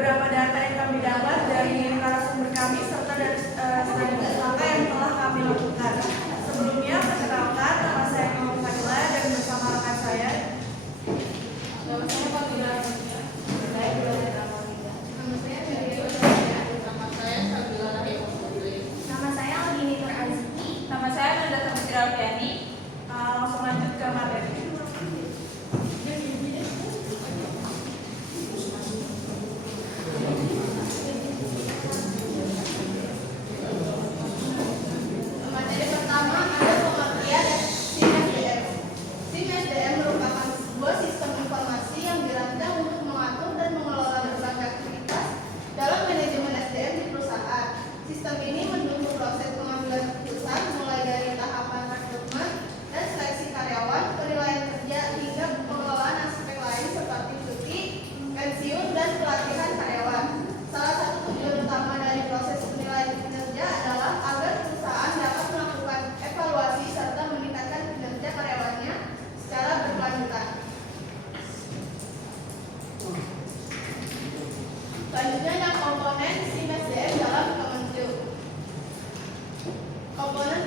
beberapa data yang kami dapat dari narasumber kami serta dari studi tersangka yang telah kami lakukan. Sebelumnya, perkenalkan, nama saya Nur Fadila dan bersama rekan saya. Nama saya Fadila. Nama saya Aldini Nur Azmi. Nama saya Nanda Samudra Alfiani. Langsung lanjut ke materi. Selanjutnya yang komponen SIM SDM dalam Kementerian. Komponen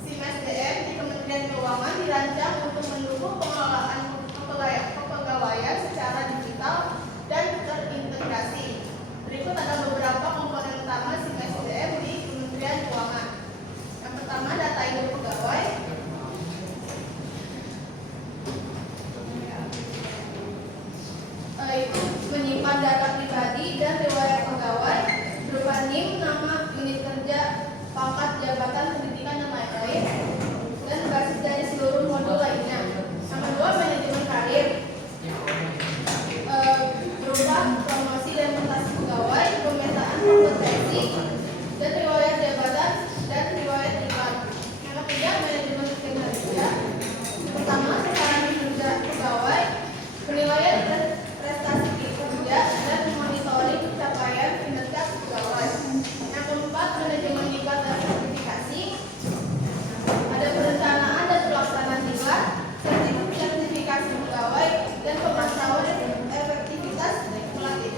SIM SDM di Kementerian Keuangan dirancang untuk mendukung pengelolaan kepegawaian secara digital dan terintegrasi. Berikut ada beberapa komponen utama SIM SDM di Kementerian Keuangan. Yang pertama, data hidup pegawai. Itu menyimpan data pribadi dan riwayat pegawai berupa NIM, nama, unit kerja, pangkat, jabatan, pendidikan, dan lain-lain, dan basis dari seluruh modul lainnya. Yang kedua, manajemen karir berupa promosi dan mutasi pegawai, pemetaan kompetensi, dan riwayat jabatan dan riwayat iklan. Yang ketiga, manajemen kinerja. Pertama, sasaran kinerja pegawai, penilaian prestasi kinerja dan monitoring capaian kinerja pegawai. Yang keempat, manajemen diklat dan sertifikasi. Ada perencanaan dan pelaksanaan diklat, sertifikasi pegawai, dan pemantauan efektivitas kumulatif.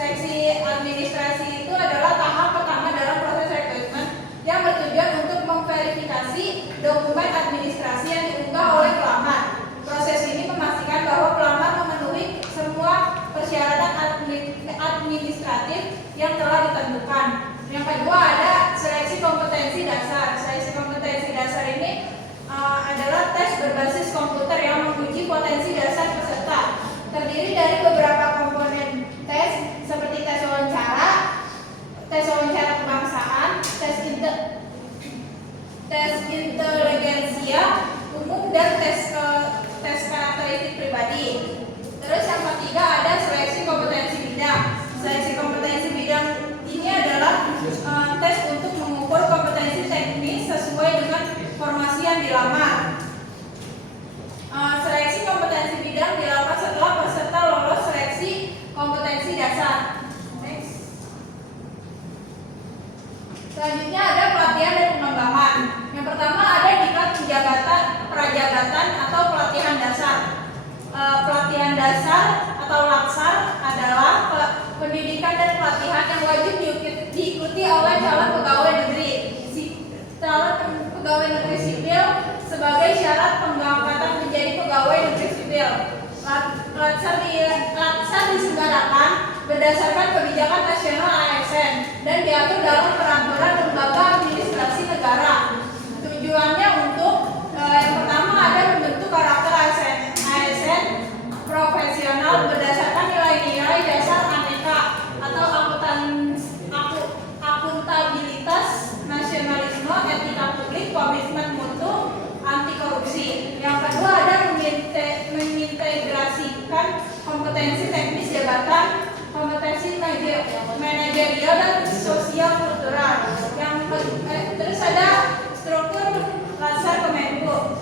Seleksi administrasi itu adalah tahap pertama dalam proses rekrutmen yang bertujuan untuk memverifikasi dokumen administrasi yang diunggah oleh pelamar. Proses ini memastikan bahwa pelamar memenuhi semua persyaratan administratif yang telah ditentukan. Yang kedua ada seleksi kompetensi dasar. Seleksi kompetensi dasar ini adalah tes berbasis komputer yang menguji potensi dasar peserta. Terdiri dari beberapa komponen tes seperti tes wawancara kebangsaan, tes inteligensia umum, dan tes karakteristik pribadi. Terus yang ketiga ada seleksi kompetensi bidang. Seleksi kompetensi bidang ini adalah tes untuk mengukur kompetensi teknis sesuai dengan formasi yang dilamar. Seleksi kompetensi bidang dilakukan setelah peserta lolos seleksi kompetensi dasar. Next. Selanjutnya ada pelatihan dan pengembangan. Yang pertama ada diklat prajabatan atau pelatihan dasar. Pelatihan dasar atau laksar adalah pendidikan dan pelatihan yang wajib diikuti oleh calon pegawai negeri sipil sebagai syarat pengangkatan menjadi pegawai negeri sipil. Laksar diselenggarakan berdasarkan kebijakan nasional ASN dan diatur dalam peraturan lembaga administrasi negara. Tujuannya untuk yang pertama ada membentuk karakter ASN profesional berdasarkan nilai-nilai dasar aneka atau akuntabilitas, nasionalisme, etika publik, komitmen mutu, anti korupsi. Yang kedua ada mengintegrasikan kompetensi teknis jabatan, kompetensi manajerial dan sosial kultural. Terus ada struktur laksar Kemenko.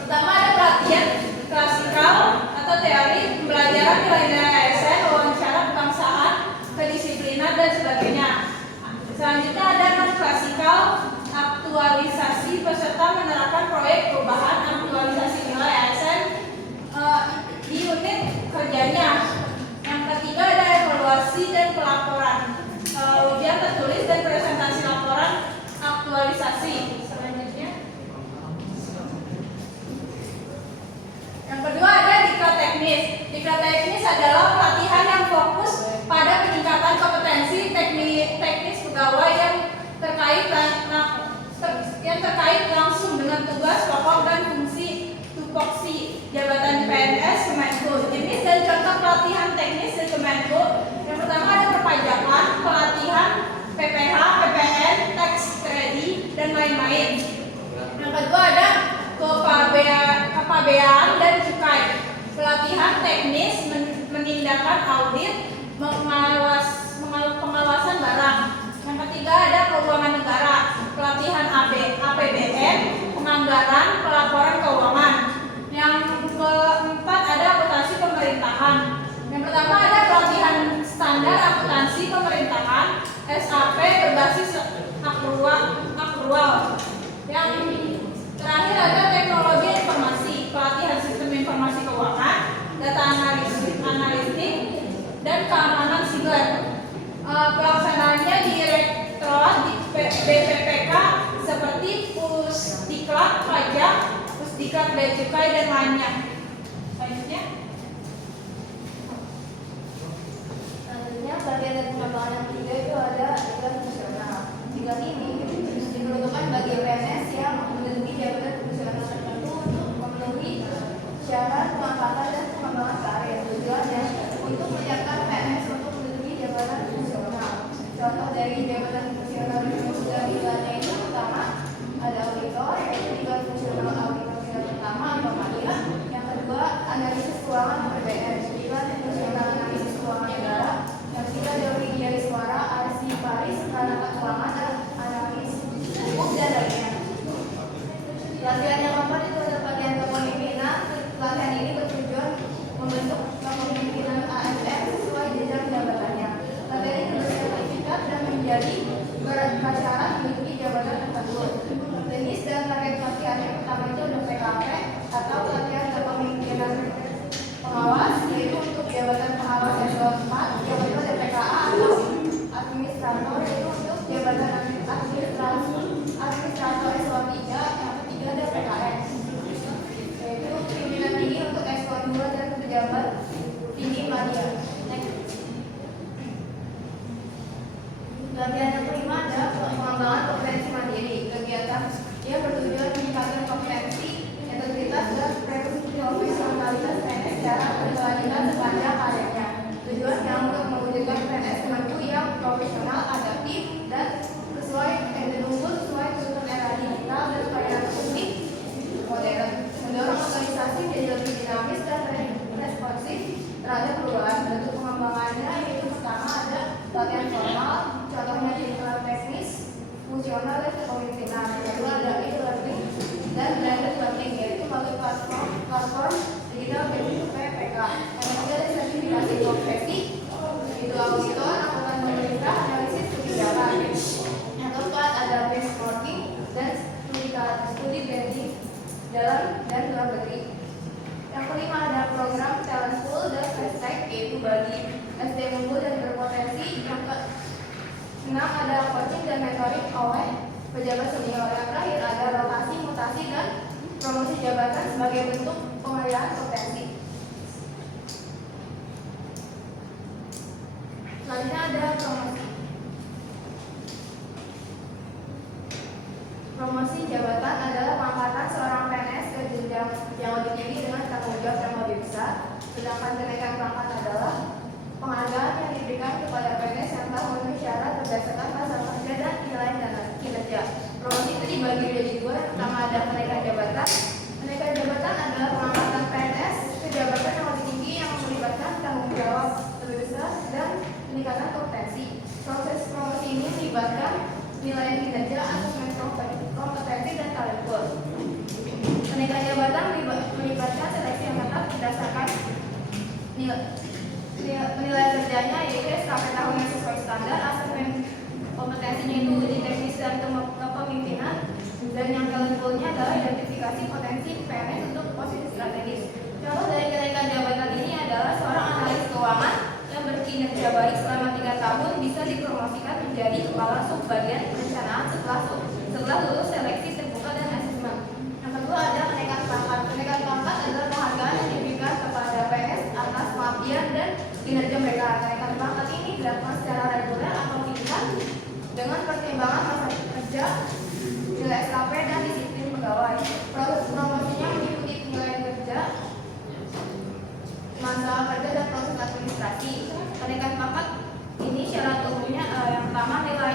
Pertama ada pelatihan klasikal atau teori, pembelajaran nilai-nilai ASN, wawancara kebangsaan, kedisiplinan dan sebagainya. Selanjutnya ada non klasikal, aktualisasi peserta menerapkan proyek perubahan aktualisasi nilai ASN di unit kerjanya. Yang ketiga ada evaluasi dan pelaporan, ujian tertulis dan presentasi laporan aktualisasi. Selanjutnya yang kedua ada diklat teknis. Diklat teknis adalah pelatihan yang fokus pada peningkatan kompetensi teknis pegawai yang terkait langsung dengan tugas pokok dan fungsi tupoksi jabatan PNS Kemenko. Jenis dan contoh pelatihan teknis di Kemenko. Yang pertama ada perpajakan, pelatihan PPH, PPN, tax credit dan lain-lain. Yang kedua ada kepabeaan dan cukai. Pelatihan teknis menindakkan audit, pengawasan barang. Yang ketiga ada keuangan negara, pelatihan APBN, penganggaran, pelaporan keuangan. Yang keempat ada akuntansi pemerintahan. Yang pertama ada pelatihan standar akuntansi pemerintahan, SAP berbasis akrual. Yang terakhir ada teknologi informasi, pelatihan sistem informasi keuangan, data analistik, dan keamanan siber. Pelaksanaannya direktorat di BPPK seperti Pusdiklat Pajak, Pusdiklat Bea Cukai dan lainnya. Selanjutnya pelatihan dan pengembangan yang ketiga itu ada diklat fungsional. Diklat ini diperuntukkan bagi PNS yang menduduki jabatan fungsional tertentu untuk memenuhi syarat pengangkatan dan pengembangan karir. Tujuannya untuk menyiapkan PNS untuk menduduki jabatan fungsional. Contoh dari jabatan fungsional yang sudah diklatnya itu pertama ada auditor, yaitu diklat fungsional auditor tingkat pertama Muhammadiyah. Yang kedua analisis keuangan APBN, diklat fungsional analisis keuangan negara. Yang ketiga ada media suara, arsiparis, perangkat keuangan, dan analis hukum dan lainnya. Pelatihan yang keempat itu ada pelatihan kepemimpinan. Pelatihan ini bertujuan membentuk kepemimpinan ASN sesuai jenjang jabatannya. Pelatihan ini bersertifikat dan menjadi bersyarat memiliki jabatan tersebut. Jenis dan target pelatihan yang pertama itu ada PKP atau pelatihan kepemimpinan pengawas, yaitu untuk jabatan pengawas eselon 4. Yang kedua ada PKA blended learning, yaitu melalui platform digital beasiswa PPK. Yang ketiga ada sertifikasi profesi, itu auditor, akuntan pemerintah, analisis kebijakan. Yang keempat ada benchmarking dan studi banding dalam dan luar negeri. Yang kelima ada program talent pool dan hashtag, yaitu bagi SDM unggul dan berpotensi. Yang keenam ada coaching dan mentoring oleh pejabat senior. Yang terakhir ada rotasi, mutasi, dan promosi jabatan sebagai bentuk pengayaan potensi. Selanjutnya ada promosi. Promosi jabatan adalah pengangkatan seorang PNS ke jenjang yang lebih tinggi dengan tanggung jawab yang lebih besar. Sedangkan kenaikan pangkat adalah penghargaan yang diberikan kepada PNS yang telah memenuhi syarat berdasarkan pasal kerja dan nilai kinerja. Promosi itu dibagi menjadi dua. Yang pertama ada kenaikan jabatan. Kenaikan jabatan adalah pengangkatan PNS ke jabatan yang lebih tinggi yang melibatkan tanggung jawab lebih besar dan peningkatan kompetensi. Proses promosi ini melibatkan nilai kinerja, asesmen kompetensi, dan talent pool. Kenaikan jabatan melibatkan seleksi yang ketat berdasarkan nilai kerjanya, yaitu SKP tahun yang sesuai standar, asesmen kompetensinya itu uji teknis dan kepemimpinan, dan yang talent pool-nya adalah identifikasi potensi PNS untuk posisi strategis. Contoh dari kenaikan jabatan ini adalah seorang analis keuangan yang berkinerja baik selama 3 tahun bisa dipromosikan menjadi kepala subbagian perencanaan setelah lulus seleksi terbuka dan asesmen. Yang kedua ada kenaikan pangkat. Kenaikan pangkat adalah penghargaan yang diberikan kepada PNS atas pengabdian dan kinerja mereka. Kenaikan pangkat ini dilakukan secara reguler atau tingkat dengan pertimbangan masa kerja, nilai SKP, dan disiplin pegawai. Proses promosinya meliputi penilaian kerja, masalah kerja, dan proses administrasi. Kenaikan pangkat ini syarat umumnya yang pertama nilai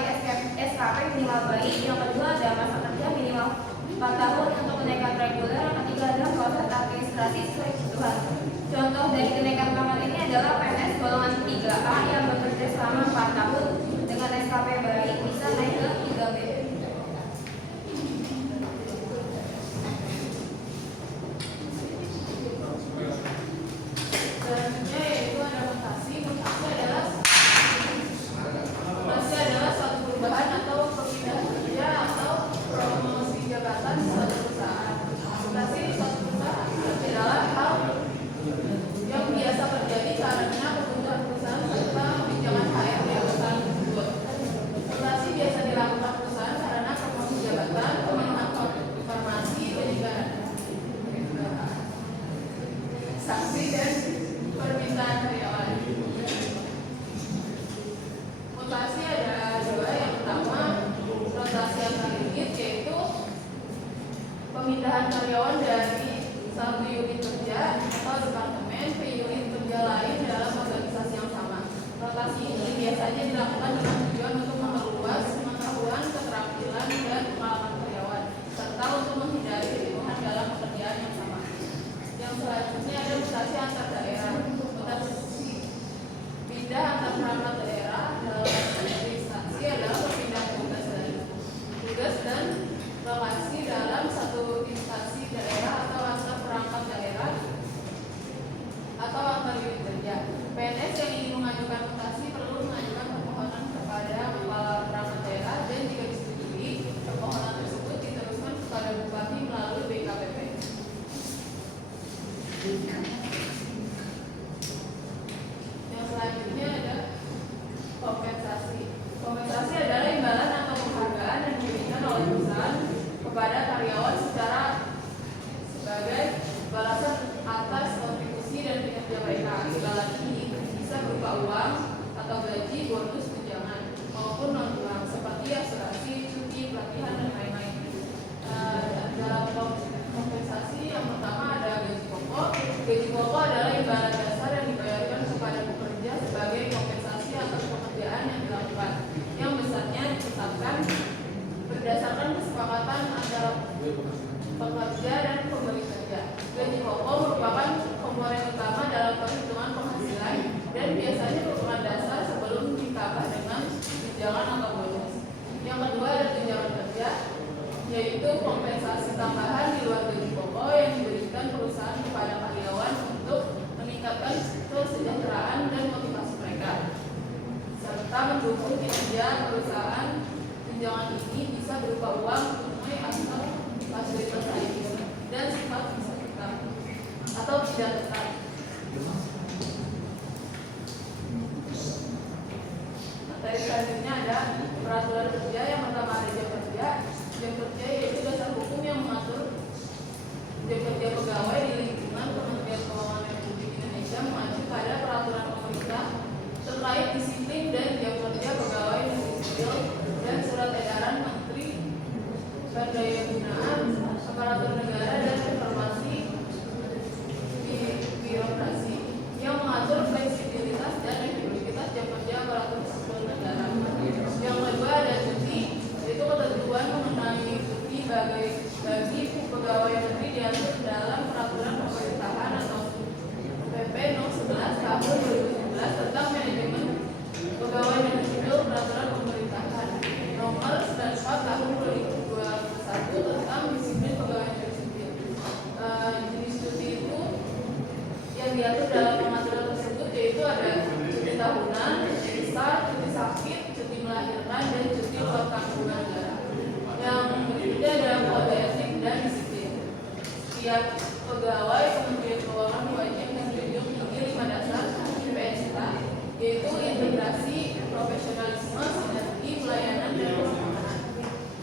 SKP minimal baik, yang kedua ada masa kerja minimal 4 tahun untuk kenaikan reguler, yang ketiga ada proses administrasi sesuai kebutuhan. Contoh dari kenaikan pangkat ini adalah PNS golongan 3A yang bekerja selama 4 tahun dengan SKP baik bisa naik ke 3B. Selanjutnya yaitu ada mutasi. Mutasi adalah suatu perubahan atau perpindahan kerja atau promosi jabatan di suatu perusahaan. Mutasi di suatu perusahaan adalah hal yang biasa terjadi karena kebutuhan perusahaan serta kebijakan HR di perusahaan tersebut. Mutasi biasa dilakukan perusahaan karena promosi jabatan, pemilihan informasi, peningkatan sanksi, dan permintaan karyawan. Mutasi ada dua. Yang pertama rotasi antar unit, yaitu pemindahan karyawan dari satu unit kerja atau departemen ke unit kerja lain dalam organisasi yang sama. Rotasi ini biasanya dilakukan dengan tujuan untuk memperluas pengetahuan, keterampilan, dan pengalaman karyawan, serta untuk menghindari kejenuhan dalam pekerjaan yang sama. Yang selanjutnya ada mutasi antar daerah. Mutasi pindah antar perangkat daerah dalam instansi adalah perpindahan tugas dan lokasi dalam satu instansi daerah atau antar perangkat daerah atau antar unit kerja. PNS yang ingin mengajukan mutasi perlu mengajukan permohonan kepada kepala perangkat daerah, dan jika disetujui, permohonan tersebut diteruskan kepada bupati melalui BKPP. Yang selanjutnya ada kompensasi. Kompensasi adalah imbalan atau penghargaan yang diberikan oleh perusahaan kepada karyawan sebagai balasan atas kontribusi dan kinerja mereka. Imbalan ini bisa berupa uang atau gaji, bonus, tunjangan, maupun non uang seperti asuransi, cuti, pelatihan, dan lain-lain. Dalam kompensasi yang pertama ada gaji pokok. Gaji pokok adalah imbalan dasar yang dibayarkan kepada pekerja sebagai kompensasi atas pekerjaan yang dilakukan, yang besarnya ditetapkan berdasarkan kesepakatan antara pekerja dan pemberi kerja. Gaji pokok merupakan komponen utama dalam perhitungan penghasilan dan biasanya merupakan dasar sebelum ditambah dengan tunjangan atau bonus. Yang kedua ada tunjangan kerja, yaitu kompensasi tambahan di luar gaji kerja tetap. Materi selanjutnya ada peraturan kerja. Yang pertama ada jam kerja. Jam kerja yaitu dasar hukum yang mengatur jam kerja pegawai di lingkungan Kementerian Keuangan Republik Indonesia mengacu pada peraturan pemerintah terkait disiplin dan jam kerja pegawai negeri sipil dan surat edaran Menteri Pendayagunaan Aparatur Negara dan Informasi Birokrasi yang mengatur fleksibilitas dan efektivitas jam kerja aparatur sipil negara. Yang kedua ada cuti, yaitu ketentuan mengenai cuti bagi pegawai negeri diatur dalam peraturan pemerintahan atau PP No. 11 Tahun 2017 tentang manajemen pegawai negeri sipil peraturan pemerintahan nomor 94 Tahun 2021 tentang disiplin pegawai negeri sipil. Jenis cuti itu yang diatur dalam pengaturan tersebut yaitu ada cuti tahunan, cuti besar, cuti sakit, cuti melahirkan, dan cuti luar tanggungan negara. Yang berikutnya adalah kode etik dan disiplin. Setiap pegawai Kementerian Keuangan wajib menjunjung tinggi 5 dasar IPSK, yaitu integrasi, profesionalisme, sinergi, pelayanan, dan keamanan.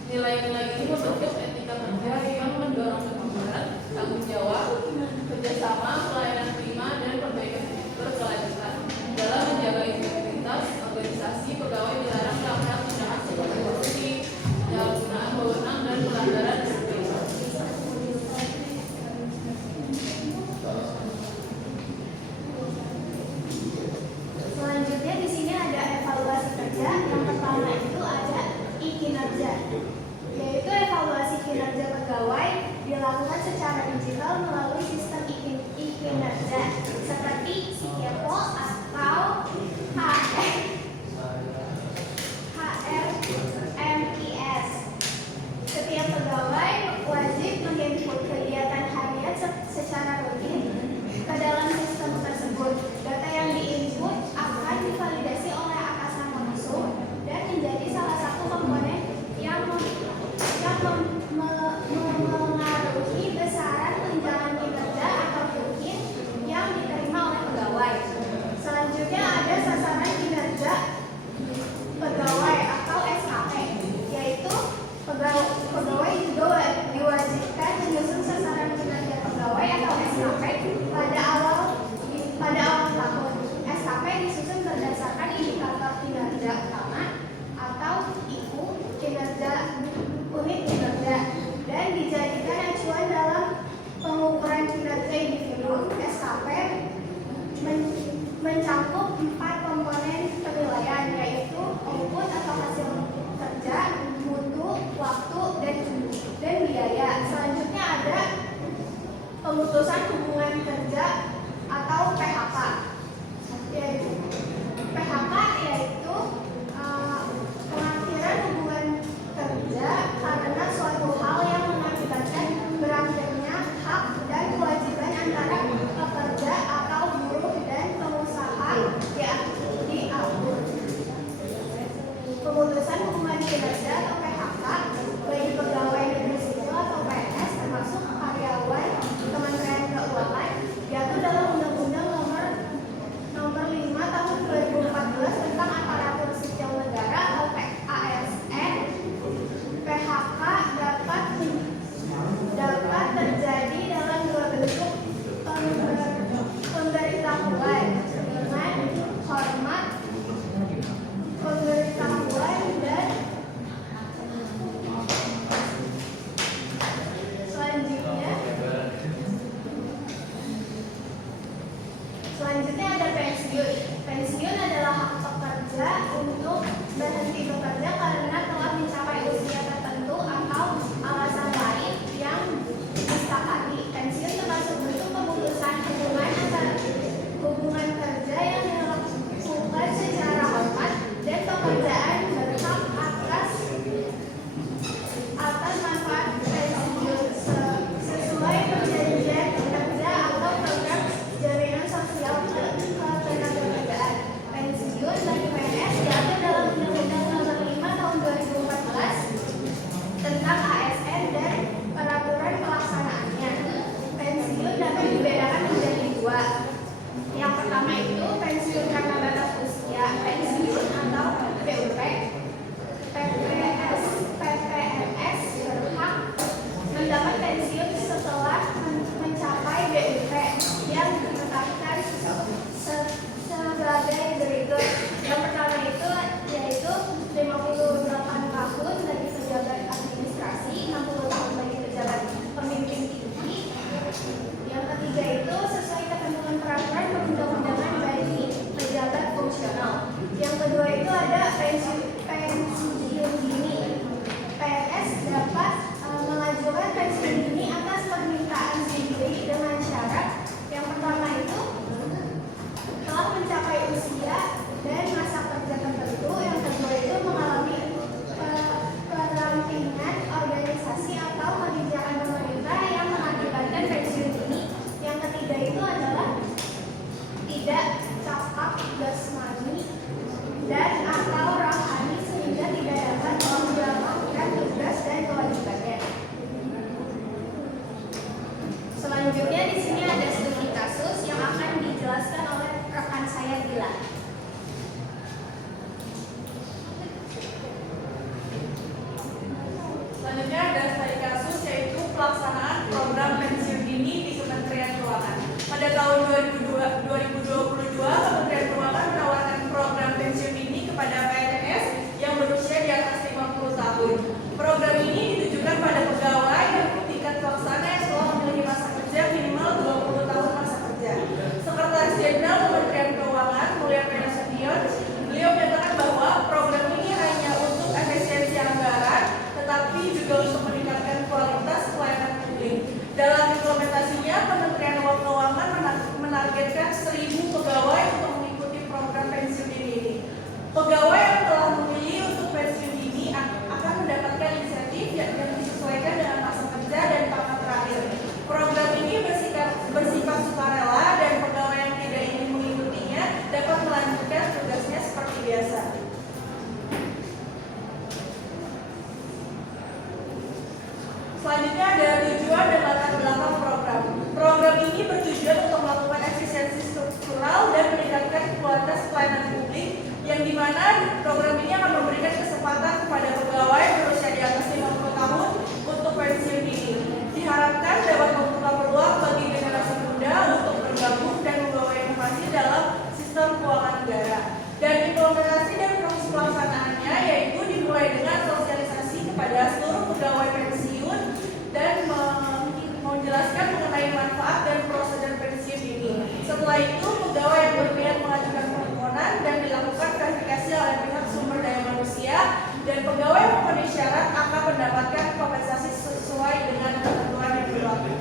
Nilai-nilai ini membentuk etika kerja yang mendorong kejujuran, tanggung jawab, kerjasama, pelayanan prima, dan perbaikan berkelanjutan. Dalam menjaga integritas organisasi, pegawai dilarang melakukan tindakan seperti korupsi, penyalahgunaan wewenang, dan pelanggaran disiplin. Selanjutnya di sini ada evaluasi kerja. Yang pertama itu ada kinerja, yaitu evaluasi kinerja pegawai dilakukan secara digital melalui sistem kinerja seperti Sikepo atau HRMIS. Setiap pegawai wajib menginput kegiatan harian secara rutin ke dalam sistem tersebut. Data yang diinput akan divalidasi oleh atasan langsung dan menjadi salah satu komponen yang mengaruhi besaran tunjangan kinerja atau mungkin yang diterima oleh pegawai. Selanjutnya ada sasaran kinerja pegawai atau SKP, yaitu pegawai juga diwajibkan menyusun sasaran kinerja pegawai atau SKP pada awal tahun. SKP disusun berdasarkan indikator kinerja utama atau IKU, kinerja unit kinerja, dan dijadikan acuan dalam pengukuran kinerja individu. SKP mencakup 4 komponen penilaian, yaitu output atau hasil kerja, mutu, waktu, dan biaya. Selanjutnya ada pemutusan hubungan kerja atau PHK. PHK yaitu pengakhiran hubungan kerja karena suatu hal yang mengakibatkan berakhirnya hak dan kewajiban antara pekerja atau buruh dan pengusaha diatur. Pemutusan hubungan kinerja atau PHK bagi pegawai negeri sipil atau PNS termasuk karyawan Kementerian Keuangan diatur dalam Undang-Undang nomor 5 tahun Selanjutnya, Kementerian Keuangan menargetkan 1.000 pegawai untuk mengikuti program pensiun dini ini. Pegawai yang telah memilih untuk pensiun dini akan mendapatkan insentif yang disesuaikan dengan masa kerja dan pangkat terakhir. Program ini bersifat sukarela dan pegawai yang tidak ingin mengikutinya dapat melanjutkan tugasnya seperti biasa. Selanjutnya ada tujuan dan latar belakang program. Program ini bertujuan untuk melakukan efisiensi struktural dan meningkatkan kualitas pelayanan publik, yang dimana program ini akan memberikan kesempatan kepada pegawai berusia di atas 50 tahun untuk pensiun dini. Diharapkan dapat membuka peluang bagi generasi muda untuk bergabung dan membawa inovasi dalam sistem keuangan negara. Dan implementasi dan proses pelaksanaannya yaitu dimulai dengan sosialisasi kepada seluruh pegawai pensiun dan menjelaskan mengenai manfaat dan prosedur pensiun ini. Setelah itu, pegawai yang berniat mengajukan permohonan dan dilakukan verifikasi oleh pihak sumber daya manusia, dan pegawai yang memenuhi syarat akan mendapatkan kompensasi sesuai dengan ketentuan yang berlaku.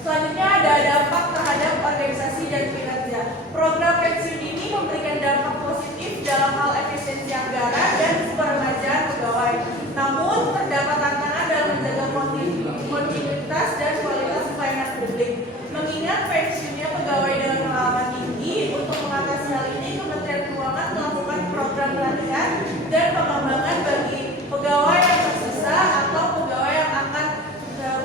Selanjutnya ada dampak terhadap organisasi dan kinerja. Program pensiun ini memberikan dampak positif dalam hal efisiensi anggaran dan peremajaan pegawai. Namun, terdapat tantangan dalam menjaga kontinuitas dan kualitas pelayanan publik. Mengingat pensiunnya pegawai dengan pengalaman tinggi, untuk mengatasi hal ini, Kementerian Keuangan melakukan program pelatihan dan pengembangan bagi pegawai yang tersisa atau pegawai yang akan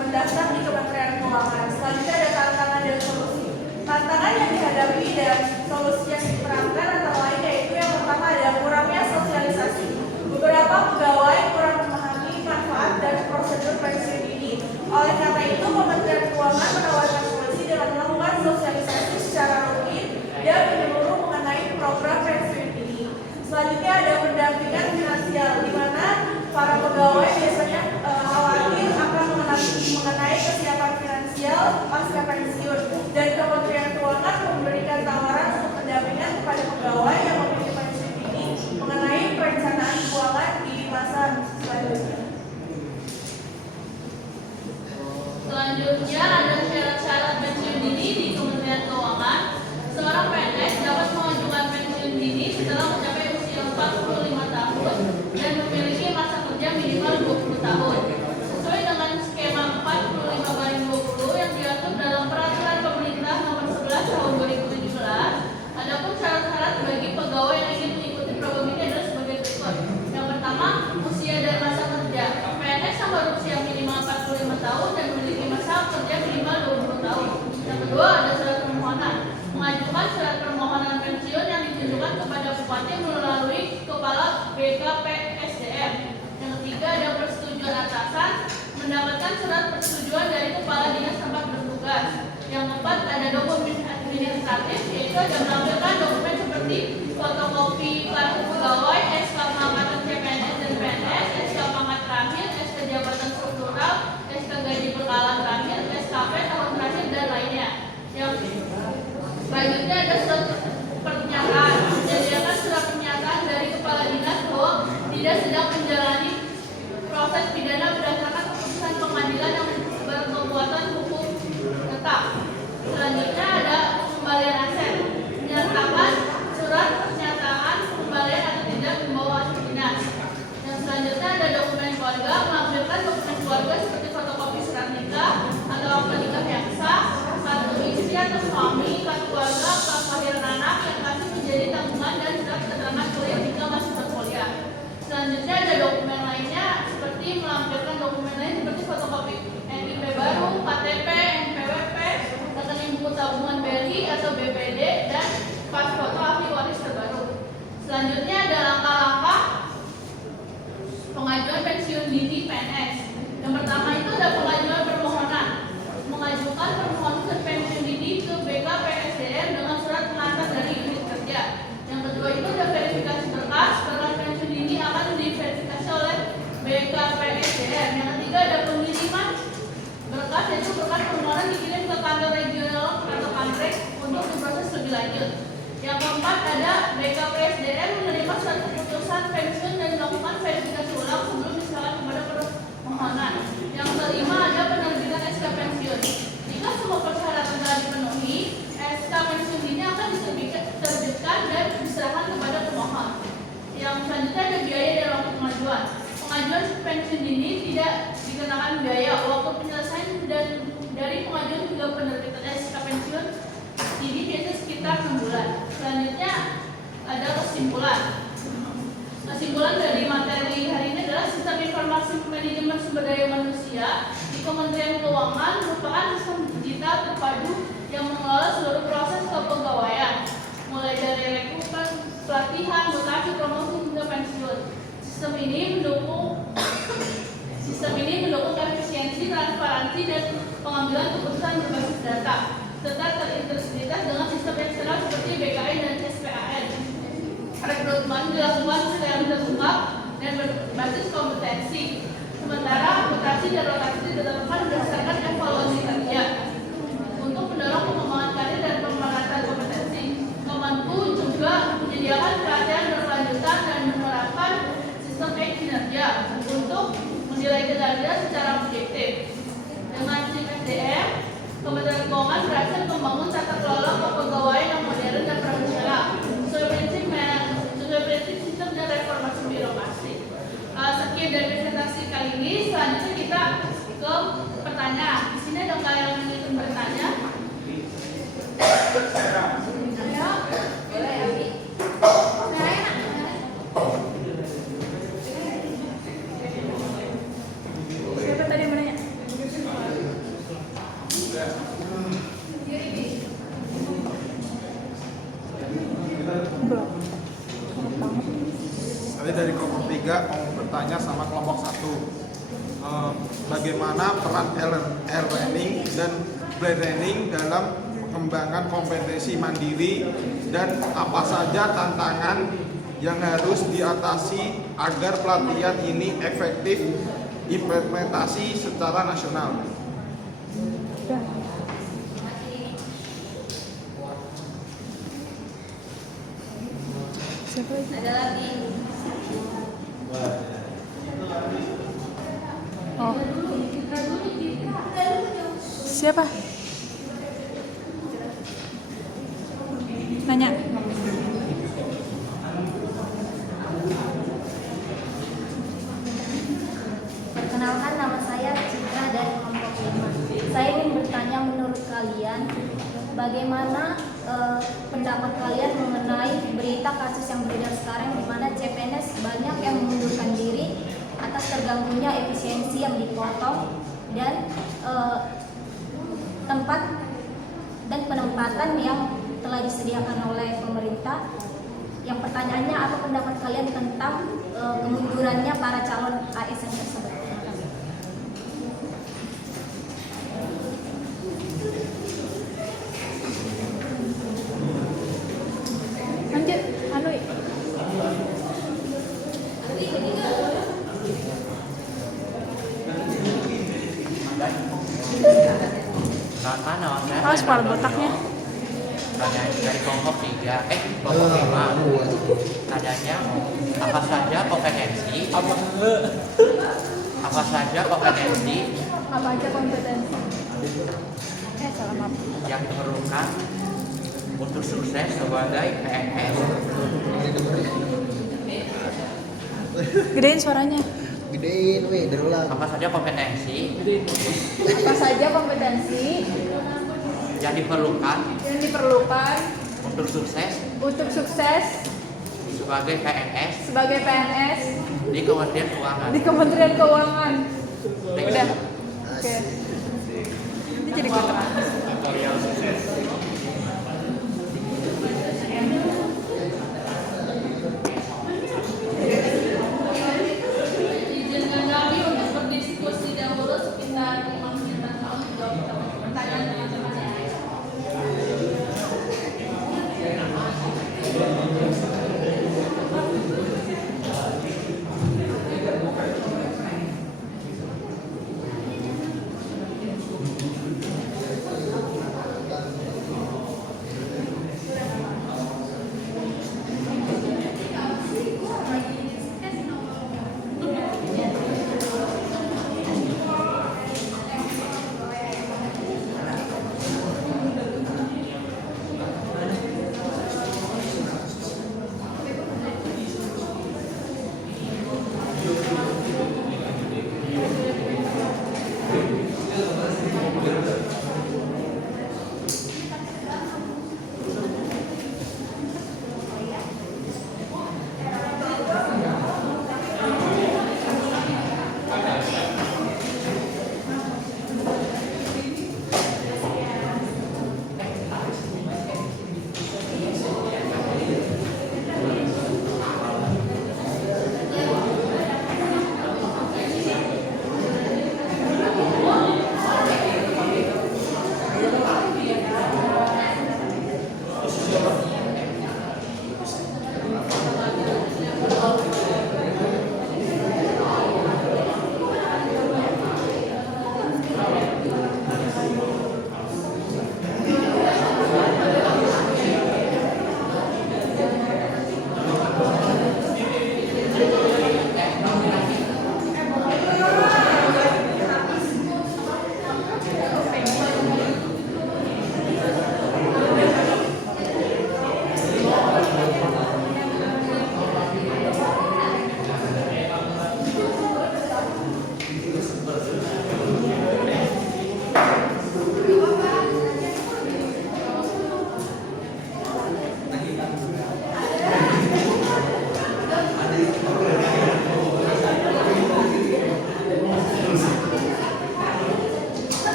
mendaftar di Kementerian Keuangan. Selanjutnya ada tantangan dan solusi. Tantangan yang dihadapi dan solusi yang diterapkan antara lain yaitu yang pertama ada kurangnya sosialisasi. Beberapa pegawai kurang memahami manfaat dan prosedur pensiun ini. Oleh karena itu, Kementerian Keuangan menawarkan solusi dengan melakukan sosialisasi secara rutin dan menyeluruh mengenai program pensiun ini. Selanjutnya ada pendampingan finansial, di mana para pegawai biasanya khawatir akan mengenai kesiapan finansial pasca pensiun, dan Kementerian Keuangan memberikan tawaran untuk pendampingan kepada pegawai yang memiliki pensiun dini mengenai perencanaan keuangan di masa selanjutnya. Selanjutnya ada syarat-syarat pensiun dini di Kementerian Keuangan. Seorang PNS dapat mengajukan pensiun dini setelah mencapai usia 45 tahun dan memiliki masa kerja minimal 20 tahun. Sesuai dengan skema 45/20 yang diatur dalam Peraturan Pemerintah Nomor 11 Tahun 2017. Adapun syarat-syarat bagi pegawai yang ingin mengikuti program ini adalah sebagai berikut. Yang pertama, usia dan masa kerja. PNS yang berusia minimal 45 tahun dan memiliki masa kerja minimal 20 tahun. Yang kedua, ada surat permohonan. Mengajukan surat permohonan pensiun yang ditujukan kepada Bupati melalui Kepala BKPSDM. Yang ketiga, ada persetujuan atasan. Mendapatkan surat persetujuan dari Kepala Dinas tempat bertugas. Yang keempat, ada dokumen administratif, yaitu ada menampilkan dokumen seperti fotokopi kartu pegawai, SK pengangkatan CPNS dan PNS, SK pangkat terakhir, SK jabatan struktural, SK gaji berkala terakhir, SKP tahun terakhir, dan lainnya. Yang selanjutnya ada surat pernyataan. Menyediakan surat pernyataan dari Kepala Dinas bahwa tidak sedang menjalani proses pidana berdasarkan keputusan pengadilan yang berkekuatan hukum tetap. Selanjutnya ada pengembalian aset. Menyertakan surat pernyataan pengembalian atau tidak membawa aset dinas. Yang selanjutnya ada dokumen keluarga. Melampirkan dokumen keluarga seperti fotokopi surat nikah atau akta nikah yang sah, kartu istri atau suami, kartu keluarga, kelahiran anak yang masih menjadi tanggungan, dan surat keterangan kuliah jika masih berkuliah. Selanjutnya ada dokumen lainnya seperti melampirkan dokumen lain seperti fotokopi NIP baru, KTP, NPWP, rekening buku tabungan BRI atau BPD, dan pas foto ahli waris terbaru. Selanjutnya ada langkah-langkah pengajuan pensiun dini PNS. Yang pertama itu ada pengajuan permohonan. Mengajukan permohonan pensiun dini ke BKPSDM dengan surat pengantar dari unit kerja. Yang kedua itu ada verifikasi berkas. Berkas pensiun dini akan diverifikasi oleh BKPSDM. Yang ketiga ada pengiriman berkas, yaitu berkas permohonan dikirim ke kantor regional atau kantrek untuk diproses lebih lanjut. Yang keempat ada BKPSDM menerima surat keputusan pensiun dan melakukan verifikasi ulang sebelum diserahkan kepada permohonan. kesimpulan. Kesimpulan dari materi hari ini adalah sistem informasi manajemen sumber daya manusia di Kementerian Keuangan merupakan sistem digital terpadu yang mengelola seluruh proses kepegawaian, mulai dari rekrutmen, pelatihan, mutasi, promosi hingga pensiun. Sistem ini mendukung efisiensi, transparansi, dan pengambilan keputusan berbasis data, serta terintegrasitas dengan sistem eksternal seperti BKN dan SPAN. Rekrutmen dilakukan secara terbuka dan berbasis kompetensi, sementara mutasi dan rotasi ditetapkan berdasarkan evaluasi kerja. Untuk mendorong pengembangan karir dan pemerataan kompetensi, Kemenku juga menyediakan pelatihan berkelanjutan dan menerapkan sistem kinerja untuk menilai kinerja secara objektif. Dengan sistem SDM, Kementerian Keuangan berhasil membangun tata kelola kepegawaian yang modern dan profesional sesuai prinsip sistem dan reformasi birokrasi. Sekian dari presentasi kali ini. Selanjutnya kita ke pertanyaan. Di sini ada kalian yang ingin bertanya? Ayo, boleh Abi. Siapa tadi yang menanya? Saya dari kelompok 3 mau bertanya sama kelompok 1. Bagaimana peran e-learning dan e-learning dalam pengembangan kompetensi mandiri dan apa saja tantangan yang harus diatasi agar pelatihan ini efektif implementasi secara nasional. Ada lagi. Oh. Siapa? Nanya. Perkenalkan, nama saya Citra dari kelompok 5. Saya ingin bertanya, menurut kalian bagaimana pendapat kalian mengenai berita kasus yang beredar sekarang di mana CPNS banyak yang mengundurkan diri atas terganggunya efisiensi yang dipotong dan tempat dan penempatan yang telah disediakan oleh pemerintah. Yang pertanyaannya, apa pendapat kalian tentang kemundurannya para calon ASN tersebut? Terima kasih. Lanjut, Anui. Nama saya Oh, kepala botaknya. dari kelompok 3, kelompok 5. Adanya apa saja kompetensi Apa aja kompetensi? Salah maaf. yang diperlukan untuk sukses sebagai PNS. Gedein suaranya. Gedein, weh, berulang. Apa saja kompetensi Apa saja kompetensi yang diperlukan yang diperlukan untuk sukses sebagai PNS sebagai PNS di Kementerian Keuangan. di Kementerian Keuangan? Thank you. Udah. Oke. Ini jadi gue terang. Izinkan kami untuk berdiskusi dahulu sekitar 5 menit atau menjawab pertanyaan teman-teman.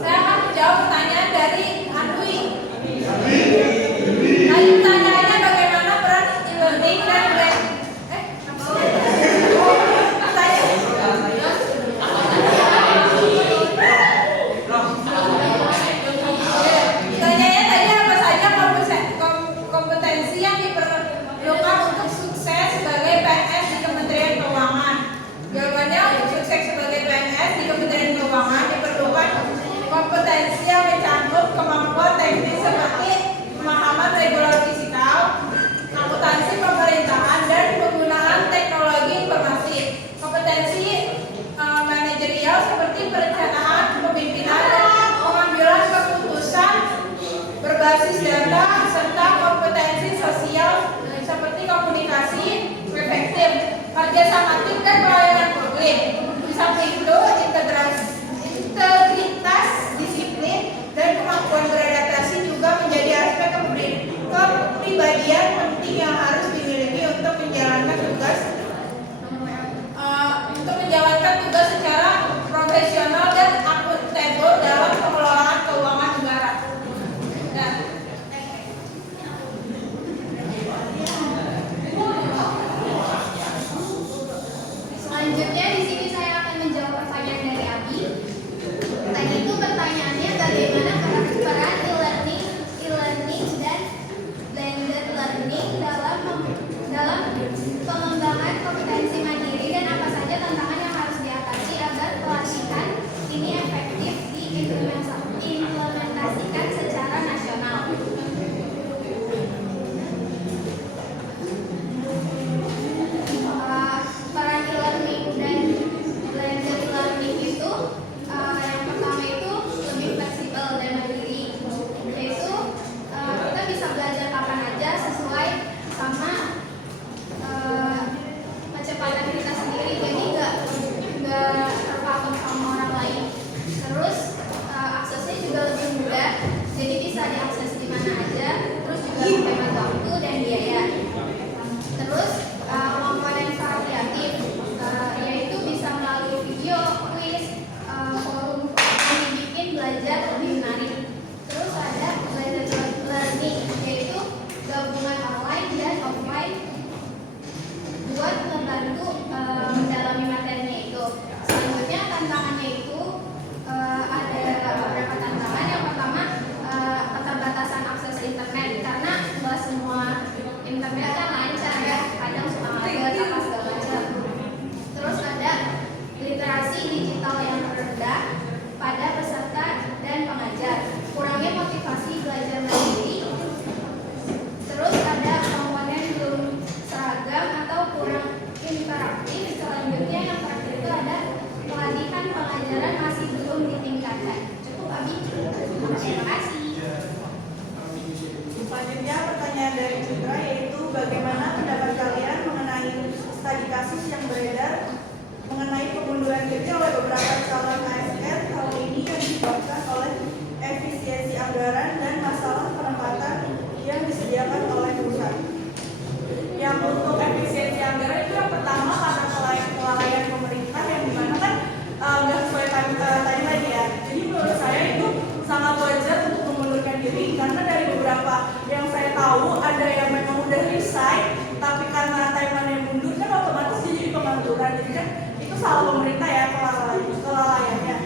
Saya akan menjawab pertanyaan dari Andwi. Tadi pertanyaannya bagaimana peran e-learning dan pertanyaannya tadi apa saja kompetensi yang diperlukan untuk sukses sebagai PNS di Kementerian Keuangan? Jawabannya, untuk sukses sebagai PNS di Kementerian Keuangan diperlukan kompetensi yang mencakup kemampuan teknis seperti pemahaman regulasi fiskal, akuntansi pemerintahan, dan penggunaan teknologi informasi. Kompetensi manajerial seperti perencanaan, kepemimpinan, dan pengambilan keputusan berbasis data, serta kompetensi sosial seperti komunikasi efektif, kerjasama tim, dan pelayanan publik. Di samping itu, integritas, disiplin, dan kemampuan beradaptasi juga menjadi aspek kepribadian penting yang harus dimiliki untuk menjalankan tugas secara profesional dan akuntabel dalam pengelolaan keuangan negara. Nah, Selanjutnya di sini saya akan menjawab pertanyaan dari Abi. Tadi itu pertanyaannya bagaimana peran e-learning dan blended learning dalam pengembangan kompetensi mandiri dan apa saja tantangan yang harus diatasi agar pelatihan bagaimana pendapat kalian mengenai studi kasus yang beredar mengenai pengunduran diri oleh beberapa calon ASN tahun ini yang disebabkan oleh efisiensi anggaran dan masalah penempatan yang disediakan oleh pusat. Yang untuk efisiensi anggaran itu yang pertama karena kelalaian pemerintah yang dimana kan nggak sesuai timeline ya. Jadi menurut saya itu sangat wajar untuk mengundurkan diri karena dari beberapa yang saya tahu ada yang memang udah resign tapi karena timeline mundur kan otomatis dia jadi pengangguran. Jadi kan itu salah pemerintah ya kelalaiannya.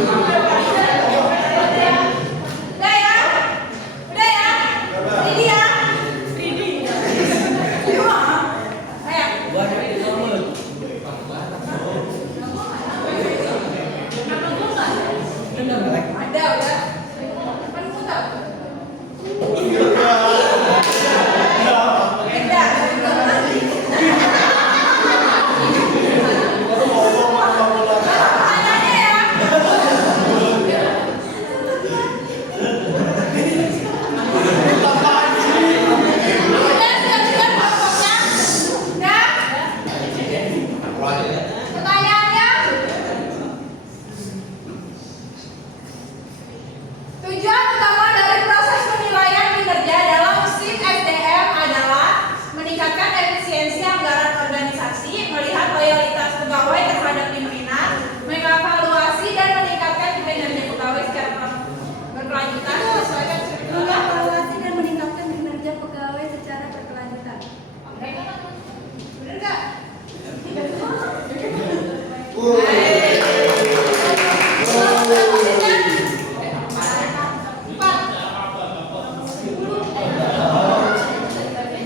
Udah ya? Udah ya? Ini ya? Ayo. Ada udah. Kan putar. Tujuan utama dari proses penilaian kinerja dalam SIP SDM adalah meningkatkan efisiensi anggaran organisasi, melihat loyalitas pegawai terhadap pimpinan, mengevaluasi dan meningkatkan kinerja pegawai secara berkelanjutan sesuai dengan Mengevaluasi dan meningkatkan kinerja pegawai secara berkelanjutan. bener nggak?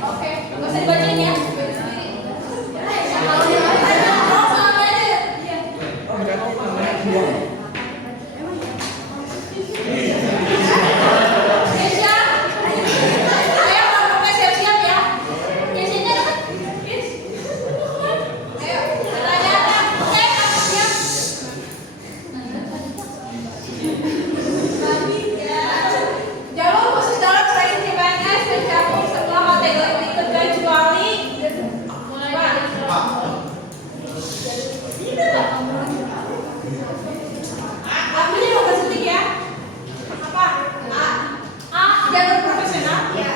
Oke, nggak usah dibacain ya. Kesha, ayo kelompoknya siap-siap ya. Keshanya dapat? Yes. Ayo, pertanyaannya. Oke, siap. Jalur khusus dalam seleksi CPNS mencakup semua kategori berikut kecuali ambilnya 15 detik ya. Apa? A. Jalur profesional. Ya.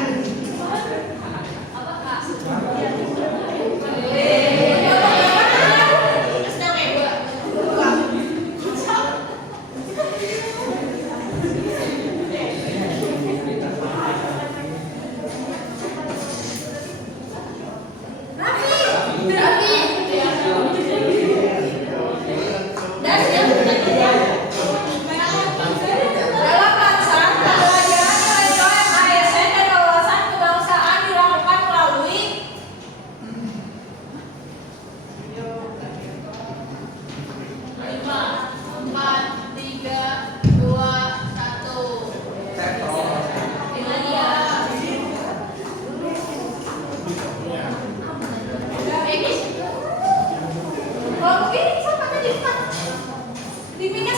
Dalam laksana pembelajaran nilai ASN dan wawasan kebangsaan dilakukan melalui Lima, 4, 3, 2, 1. kelompok ini sama tadi Pak. Bimbingnya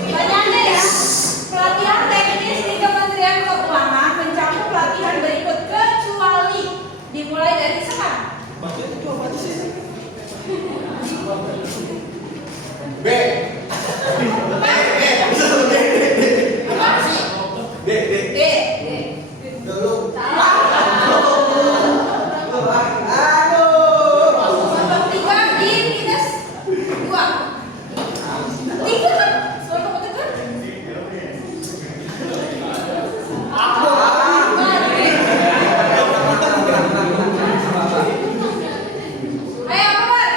Pertanyaannya ya, pelatihan teknis di Kementerian Keuangan mencakup pelatihan berikut kecuali dimulai dari sekarang. B. D. Salah. Tiga di minus 2. Tiga kan? Soal kamu tiga? Ayo, Akbar.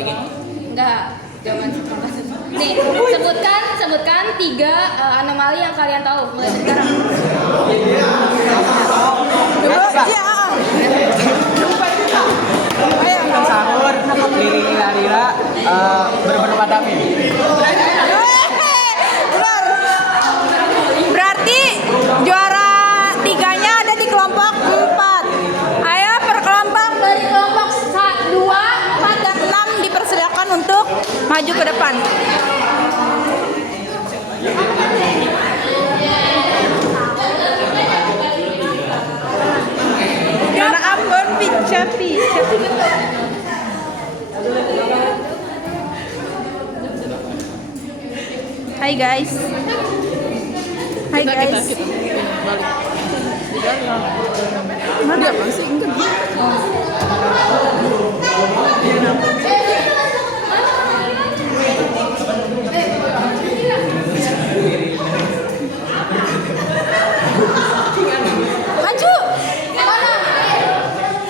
Enggak, jangan nih, sebutkan 3 anomali yang kalian tahu mulai dari sekarang. Sahur, lirila, berberpadami. Berarti juara 3-nya ada di kelompok 4. Ayo per kelompok dari kelompok 2, 4, dan 6 dipersilakan untuk maju ke depan. Mana ampun, pica. Hai guys. Mana masih enggak? Maju.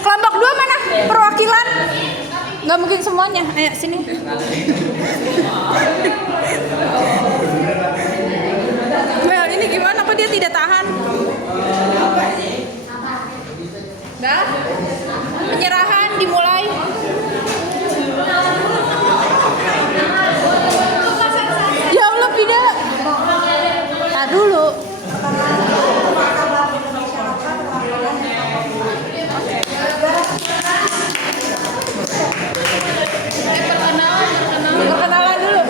Kelompok 2 mana? Perwakilan? Nggak mungkin semuanya. Ayo sini. Well, ini gimana? Kok dia tidak tahan? Dah? Penyerahan dimulai. Ya Allah, tidak. Tar dulu. Perkenalan dulu.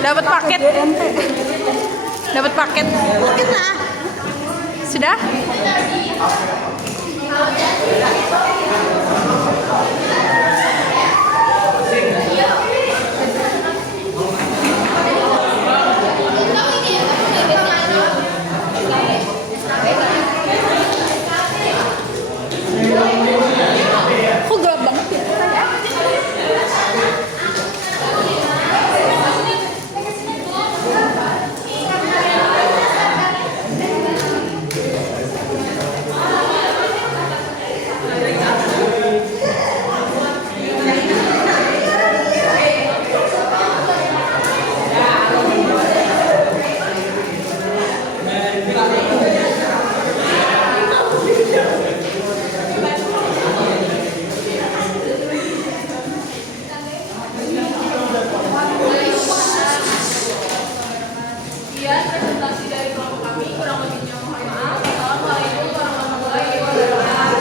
Dapat paket. Dapat paket. Sudah? Kok gelap banget ya? Sekian presentasi dari kelompok kami. Kurang lebihnya mohon maaf. Assalamualaikum warahmatullahi wabarakatuh.